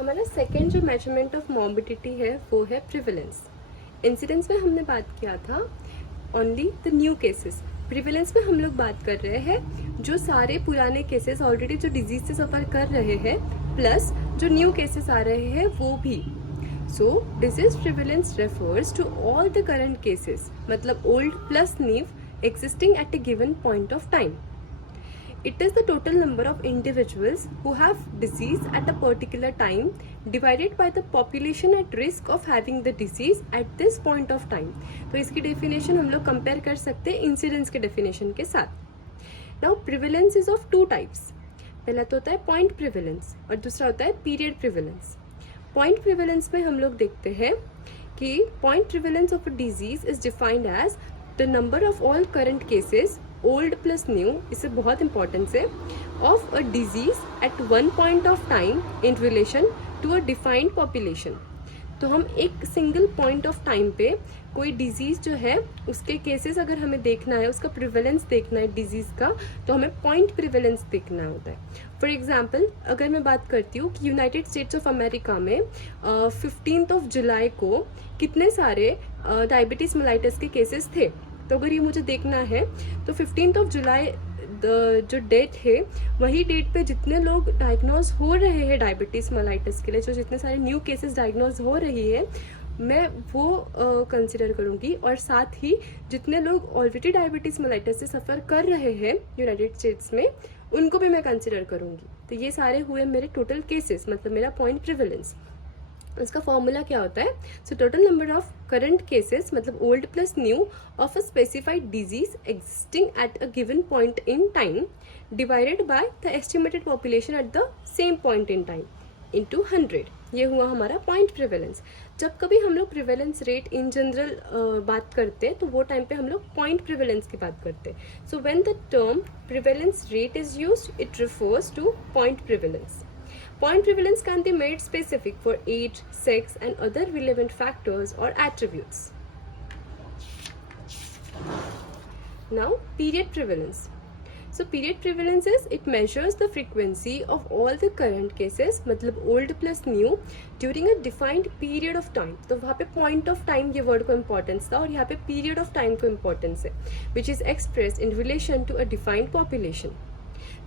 हमारा सेकेंड जो measurement of morbidity है वो है प्रिवेलेंस। इंसिडेंस में हमने बात किया था only the new cases. Prevalence में हम लोग बात कर रहे हैं जो सारे पुराने केसेस ऑलरेडी जो डिजीज से सफ़र कर रहे हैं प्लस जो न्यू केसेस आ रहे हैं वो भी। So disease prevalence refers to all the current cases, मतलब old plus new existing at a given point of time. It is the total number of individuals who have disease at a particular time divided by the population at risk of having the disease at this point of time. तो इसकी definition हम लोग compare कर सकते हैं incidence के definition के साथ। Now prevalence is of two types. पहला तो होता है पॉइंट प्रिवेलेंस और दूसरा होता है पीरियड प्रिवेलेंस। पॉइंट प्रिवेलेंस में हम लोग देखते हैं कि point prevalence of a disease is defined as the number of all current cases old plus new, इससे बहुत इंपॉर्टेंस है, of a disease at one point of time in relation to a defined population. तो हम एक single point of time पे कोई disease जो है उसके केसेस अगर हमें देखना है, उसका प्रिवेलेंस देखना है डिजीज का, तो हमें पॉइंट प्रिवेलेंस देखना होता है। फॉर एग्जाम्पल अगर मैं बात करती हूँ कि यूनाइटेड स्टेट्स ऑफ अमेरिका में 15 जुलाई को कितने सारे डायबिटीज मेलाइटस के केसेस थे, तो अगर ये मुझे देखना है तो 15 जुलाई जो डेट है वही डेट पे जितने लोग डायग्नोज हो रहे हैं डायबिटीज मेलाइटस के लिए, जो जितने सारे न्यू केसेस डायग्नोज हो रही है मैं वो कंसिडर करूँगी, और साथ ही जितने लोग ऑलरेडी डायबिटीज मेलाइटस से सफ़र कर रहे हैं यूनाइटेड स्टेट्स में उनको भी मैं कंसिडर करूँगी। तो ये सारे हुए मेरे टोटल केसेस, मतलब मेरा पॉइंट प्रिवेलेंस। इसका फॉर्मूला क्या होता है? So total number of current cases मतलब old plus new of a specified disease existing at a given point in time divided by the estimated population at the same point in time into 100। ये हुआ हमारा point prevalence. जब कभी हम लोग prevalence rate in general बात करते हैं तो वो टाइम पे हम लोग पॉइंट प्रिवेलेंस की बात करते हैं। So when the term prevalence rate is used it refers two point prevalence. Point prevalence can be made specific for age, sex, and other relevant factors or attributes. Now, period prevalence. So, period prevalence is it measures the frequency of all the current cases, मतलब old plus new, during a defined period of time. तो वहाँ पे point of time ये word को importance था और यहाँ पे period of time को importance है, which is expressed in relation to a defined population.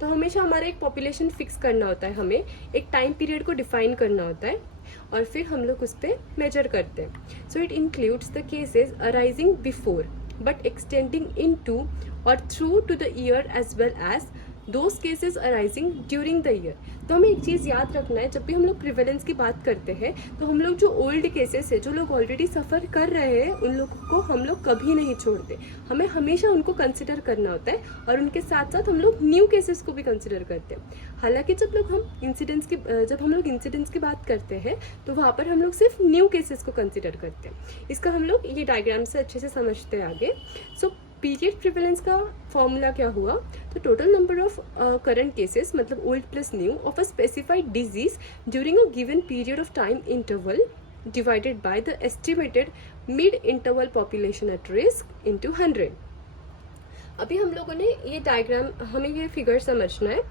तो हमेशा हमारा एक पॉपुलेशन फिक्स करना होता है, हमें एक टाइम पीरियड को डिफाइन करना होता है और फिर हम लोग उस पर मेजर करते हैं। So it includes the cases arising before but extending into और through to the year as well as those cases arising during the year. तो हमें एक चीज़ याद रखना है, जब भी हम लोग प्रिवेलेंस की बात करते हैं तो हम लोग जो ओल्ड केसेस है, जो लोग ऑलरेडी सफ़र कर रहे हैं, उन लोगों को हम लोग कभी नहीं छोड़ते, हमें हमेशा उनको कंसिडर करना होता है और उनके साथ साथ हम लोग न्यू केसेस को भी कंसिडर करते हैं। हालांकि जब हम लोग इंसिडेंट्स की बात करते हैं तो वहाँ पर हम लोग सिर्फ न्यू केसेस को कंसिडर करते हैं। इसका हम लोग ये डायग्राम से अच्छे से समझते हैं आगे। सो पीरियड प्रिवेलेंस का फॉर्मूला क्या हुआ? तो total number of current cases मतलब old plus new of a specified disease during a given period of time interval divided by the estimated mid interval population at risk into 100। अभी हम लोगों ने ये डायग्राम, हमें ये फिगर समझना है।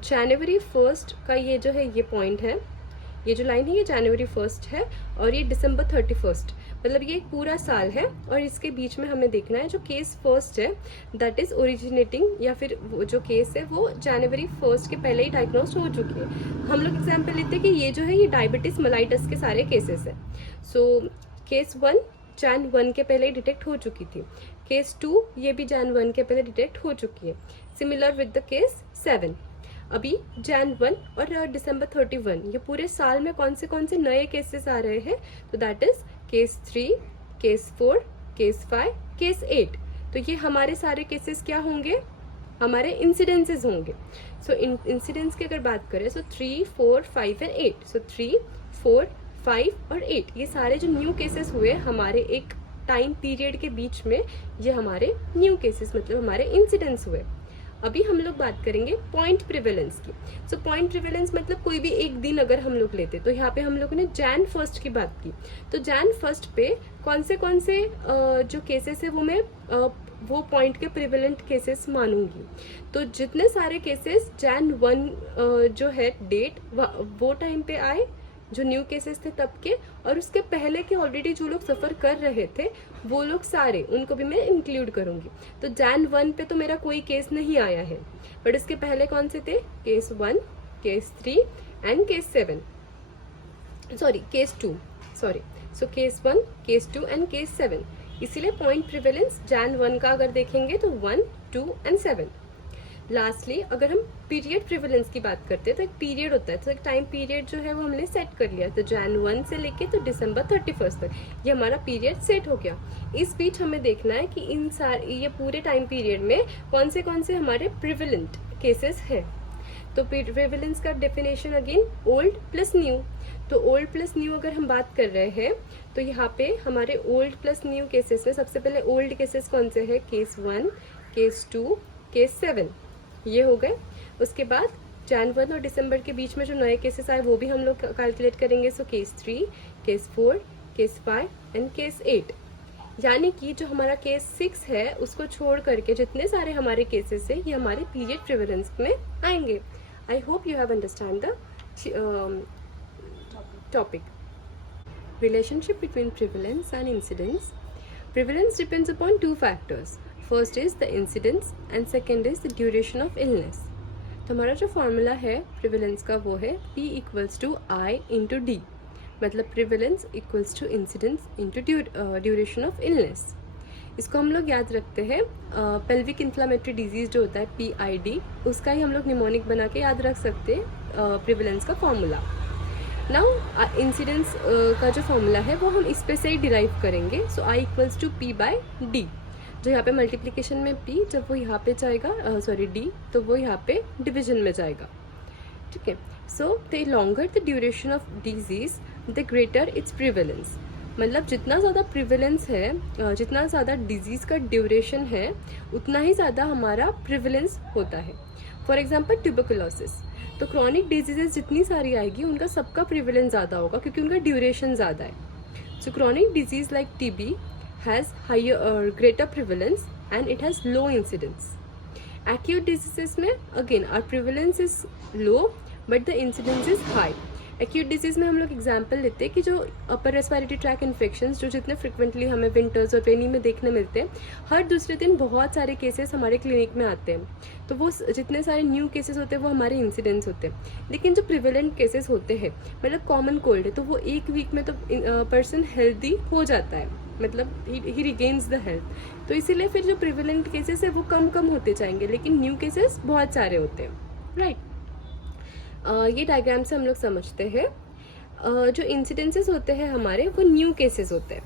जनवरी 1 का ये जो है ये पॉइंट है, ये जो लाइन है ये जनवरी 1 है और ये दिसंबर 31, मतलब ये एक पूरा साल है। और इसके बीच में हमें देखना है जो केस फर्स्ट है दैट इज ओरिजिनेटिंग, या फिर वो जो केस है वो जनवरी 1 के पहले ही डायग्नोज हो चुकी है। हम लोग एग्जाम्पल लेते हैं कि ये जो है ये डायबिटीज मेलाइटस के सारे केसेस है। सो केस 1 जैन 1 के पहले ही डिटेक्ट हो चुकी थी, केस 2 ये भी जैन 1 के पहले डिटेक्ट हो चुकी है, सिमिलर विद द केस 7। अभी जैन 1 और दिसंबर 31 ये पूरे साल में कौन से नए केसेस आ रहे हैं? तो that is case 3, case 4, case 5, case 8। तो ये हमारे सारे केसेस क्या होंगे? हमारे इंसिडेंसेस होंगे। सो इंसिडेंस की अगर बात करें सो 3, 4, 5 एंड 8। सो 3, 4, 5 और 8 ये सारे जो न्यू केसेस हुए हमारे एक टाइम पीरियड के बीच में, ये हमारे न्यू केसेस मतलब हमारे इंसिडेंस हुए। अभी हम लोग बात करेंगे पॉइंट प्रिवेलेंस की। सो पॉइंट प्रिवेलेंस मतलब कोई भी एक दिन अगर हम लोग लेते, तो यहाँ पे हम लोगों ने जैन 1 की बात की, तो जैन 1 पे कौन से जो केसेस है वो मैं वो पॉइंट के प्रिवेलेंट केसेस मानूंगी। तो जितने सारे केसेस जैन 1 जो है डेट वो टाइम पे आए जो न्यू केसेस थे तब के, और उसके पहले के ऑलरेडी जो लोग सफ़र कर रहे थे वो लोग सारे, उनको भी मैं इंक्लूड करूँगी। तो Jan 1 पे तो मेरा कोई केस नहीं आया है, बट उसके पहले कौन से थे? Case 1, case 3 and case 7, sorry case 2, sorry. So case 1, case 2 and case 7। इसीलिए पॉइंट प्रिवेलेंस Jan 1 का अगर देखेंगे तो 1, 2 एंड 7। लास्टली अगर हम पीरियड प्रिवेलेंस की बात करते हैं तो एक पीरियड होता है, तो एक टाइम पीरियड जो है वो हमने सेट कर लिया। तो Jan 1 से लेके तो December 31 तक ये हमारा पीरियड सेट हो गया। इस बीच हमें देखना है कि ये पूरे टाइम पीरियड में कौन से हमारे प्रिवेलेंट केसेस हैं। तो प्रिवेलेंस का definition again old plus new. तो ओल्ड प्लस न्यू अगर हम बात कर रहे हैं तो यहाँ पे हमारे ओल्ड प्लस न्यू केसेस में सबसे पहले ओल्ड केसेस कौन से हैं? केस 1, केस 2, केस 7, ये हो गए। उसके बाद Jan 1 और दिसंबर के बीच में जो नए केसेस आए वो भी हम लोग कैलकुलेट करेंगे। So case 3, case 4, case 5 and case 8। यानी कि जो हमारा केस 6 है उसको छोड़ करके जितने सारे हमारे केसेस है ये हमारे पीरियड प्रिवेलेंस में आएंगे। I hope you have understand the topic. Relationship between prevalence and incidence. Prevalence depends upon two factors. First is the incidence and second is the duration of illness. तो हमारा जो formula है prevalence का वो है P equals to I into D, मतलब prevalence equals to incidence into duration of illness. इसको हम लोग याद रखते हैं पेल्विक इन्फ्लामेटरी डिजीज जो होता है PID, उसका ही हम लोग निमोनिक बना के याद रख सकते हैं प्रिवेलेंस का फॉर्मूला। नाउ इंसिडेंस का जो फॉर्मूला है वो हम इस पे से ही डिराइव करेंगे। So I equals to P by D, जो यहाँ पे मल्टीप्लिकेशन में P जब वो यहाँ पे जाएगा D तो वो यहाँ पे डिवीजन में जाएगा, ठीक है। So the longer the duration of disease the greater it's prevalence, मतलब जितना ज़्यादा प्रिवेलेंस है, जितना ज़्यादा डिजीज़ का ड्यूरेशन है उतना ही ज़्यादा हमारा प्रिवेलेंस होता है। फॉर एग्जाम्पल ट्यूबरकुलोसिस, तो क्रॉनिक डिजीजेज जितनी सारी आएगी उनका सबका प्रिवेलेंस ज़्यादा होगा क्योंकि उनका ड्यूरेशन ज़्यादा है। So chronic disease like TB has higher greater prevalence and it has low incidence. Acute diseases में again our prevalence is low but the incidence is high. Acute disease में हम लोग एग्जाम्पल लेते हैं कि जो अपर रेस्पिरेटरी ट्रैक इन्फेक्शंस जो जितने फ्रिक्वेंटली हमें विंटर्स और रेनी में देखने मिलते हैं, हर दूसरे दिन बहुत सारे केसेस हमारे क्लिनिक में आते हैं। तो वो जितने सारे न्यू केसेस होते हैं वो हमारे इंसिडेंट्स होते हैं। लेकिन जो प्रिवेलेंट केसेस होते हैं, मतलब कॉमन कोल्ड है, तो वो एक वीक में तो पर्सन हेल्दी हो जाता है, मतलब ही रिगेन्स द हेल्थ। तो इसीलिए फिर जो प्रिवेलेंट केसेस है वो कम होते जाएंगे, लेकिन न्यू केसेस बहुत सारे होते हैं, राइट। ये डायग्राम से हम लोग समझते हैं जो इंसिडेंसेस होते हैं हमारे वो न्यू केसेस होते हैं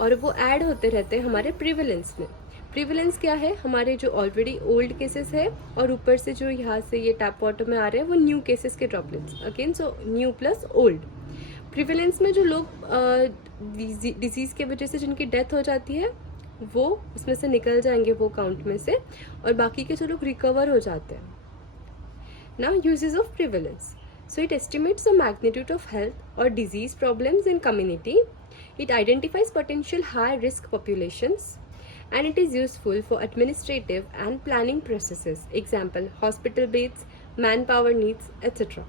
और वो ऐड होते रहते हैं हमारे प्रिवेलेंस में। प्रिवेलेंस क्या है? हमारे जो ऑलरेडी ओल्ड केसेस है और ऊपर से जो यहाँ से ये टैप वाटर में आ रहे हैं वो न्यू केसेस के droplets, again so new plus old. Prevalence में जो लोग डिजीज़ के वजह से जिनकी डेथ हो जाती है वो उसमें से निकल जाएंगे वो काउंट में से, और बाकी के जो लोग रिकवर हो जाते हैं। Now uses of prevalence. So it estimates the magnitude of health or disease problems in community. It identifies potential high risk populations and it is useful for administrative and planning processes. Example, hospital beds, manpower needs, etc.